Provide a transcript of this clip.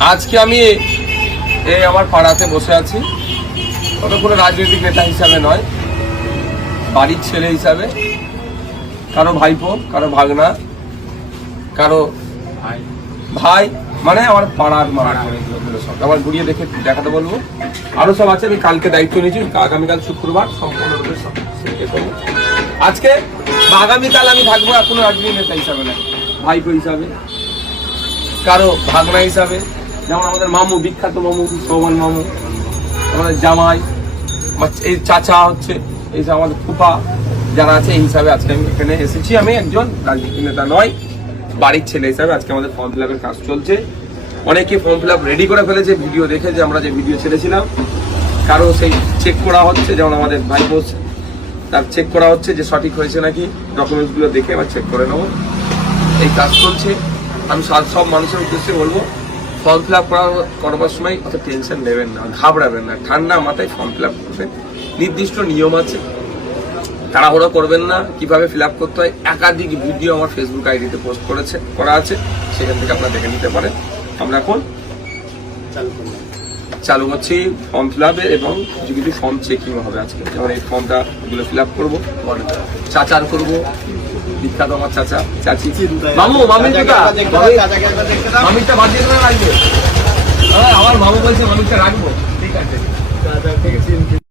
আজকে আমি এই আমার পাড়াতে বসে আছি। তত কোনো রাজনৈতিক নেতা হিসাবে নয় বাড়ির ছেলে হিসাবে। কারও ভাইপো কারও ভাগনা কারও ভাই। মানে আমার পাড়ার মারা সব। আমার ঘুরিয়ে দেখে দেখাতে বলব। আরও সব আছে আমি কালকে দায়িত্ব নিয়েছি আগামীকাল শুক্রবার সম্পূর্ণরূপে। আজকে বা আগামীকাল আমি থাকব আর কোনো রাজনীতি নেতা হিসাবে না ভাইপো হিসাবে কারও ভাগনা হিসাবে। যেমন আমাদের মামু, বিখ্যাত মামু সৌমান মামু, আমাদের জামাই এই চাচা হচ্ছে, এই যে আমাদের ফুপা যারা আছে, এই হিসাবে আজকে আমি এখানে এসেছি। আমি একজন রাজনীতি নেতা নয়, বাড়ির ছেলে হিসাবে আজকে আমাদের ফর্ম ফিল আপের কাজ চলছে। অনেকে ফর্ম ফিল আপ রেডি করে ফেলেছে ভিডিও দেখে যে আমরা যে ভিডিও ছেড়েছিলাম, কারও সেই চেক করা হচ্ছে, যেমন আমাদের ভাই বোস, তার চেক করা হচ্ছে যে সঠিক হয়েছে নাকি ডকুমেন্টসগুলো দেখে আবার চেক করে নেব। এই কাজ চলছে। আমি সব মানুষের উদ্দেশ্যে বলব ফর্ম ফিল আপ করবার সময় অত টেনশন নেবেন না ঘাবড়াবেন না। ঠান্ডা মাথায় ফর্ম ফিল আপ করবেন। নির্দিষ্ট নিয়ম আছে। তাড়াহুড়ো করবেন না কীভাবে ফিল আপ করতে হয়। একাধিক ভিডিও আমার ফেসবুক আইডিতে পোস্ট করেছে করা আছে। সেখান থেকে আপনারা দেখে নিতে পারেন। আমরা এখন চালু হচ্ছে ফর্ম ফিল আপের এবং কিছু কিছু ফর্ম চেকিং হবে আজকে। যেমন এই ফর্মটা এগুলো ফিল আপ করব। চাচার করব। বিখ্যাত আমার চাচা। চাচি মামু মামি মামিটা বাদ দিয়ে দেবে রাখবে। আমার মামু বলছে মামিটা রাখব। ঠিক আছে। ঠিক আছে।